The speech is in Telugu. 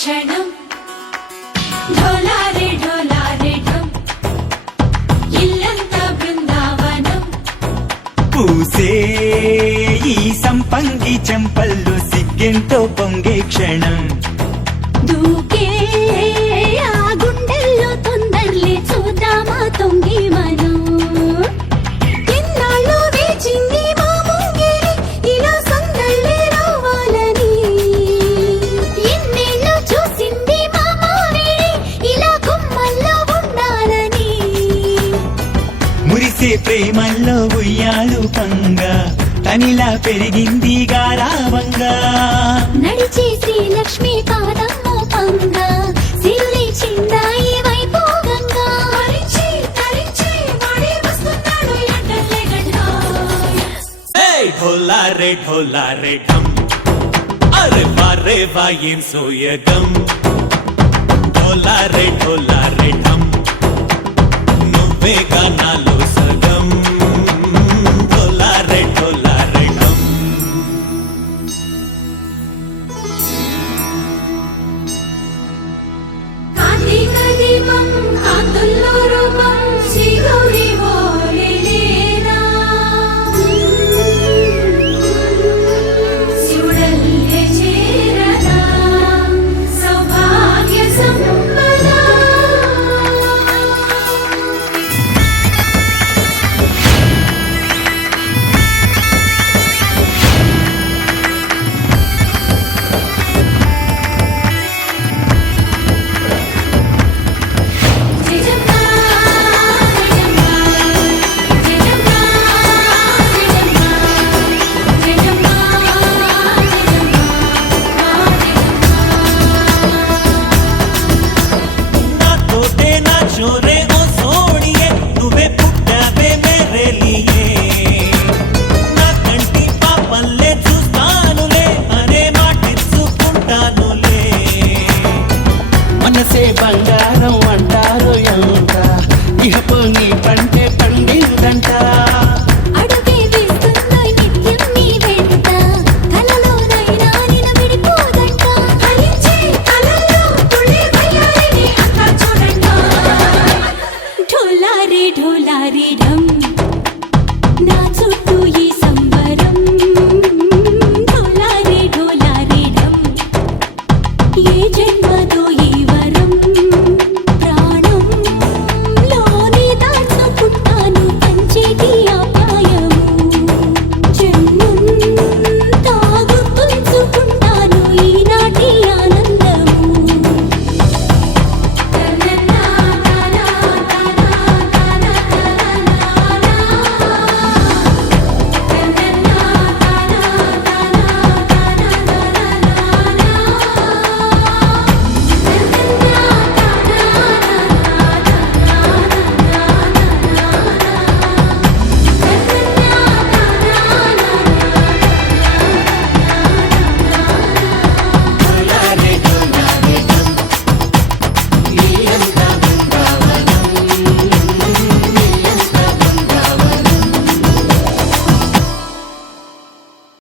క్షణం ఢోలారే ఢోలారే ఢం ఇల్లంతా బృందావనం పూసే ఈ సంపంగి చెంపల్లో సిగ్గెంతో పొంగే క్షణం దూకే ఆ గుండెల్లో తొందరలే చూద్దామా తొంగి మనం ఎన్నాళ్ళు వేచింది మా ముంగిలి ఇలా సందళ్ళే రావాలని ఎన్నేళ్ళు చూసింది మా మావిడి ఇలా గుమ్మల్లో ఉండాలని మురిసే ప్రేమల్లో ఉయ్యాలు పంగా తనిలా పెరిగింది గారావంగా నడిచే శ్రీలక్ష్మి పాదమ్మో పంగా సిరులే చిందాయి వైభోగంగా తరించి తరించి వాడే వస్తున్నాడు ఎండలే గండా ఢోలారే ఢోలారే ఢం అరే వారే వాయేం సోయగం ఢోలారే ఢోలారే ఢం నువ్వే గానాలో సగం ఢోలారే ఢోలారే ఢం కార్తీక దీపం కాంతుల్లో రూపం శ్రీ గౌరీ ఓలేనా శివుడల్లే చేరదా సౌభాగ్య సంపద నా తోటే నా చోరే ఓ సోడియే నువ్వే పుట్టావే మేరే లియే నా కంటి పాపల్లే చూస్తానులే అనే మాటిచ్చుకుంటానులే మనసే బంగారం అంటారు ఎంత ఇహపు నీ పంటే పండిందంట అడుగే వేస్తుందో నిత్యం నీ వెంట కలలోనైనా నిన్ను విడిపోదంట ఫలించే కలల్లో తుళ్ళే వయ్యారిని అంతా చూడంట ఢోలారే ఢోలారే ఢం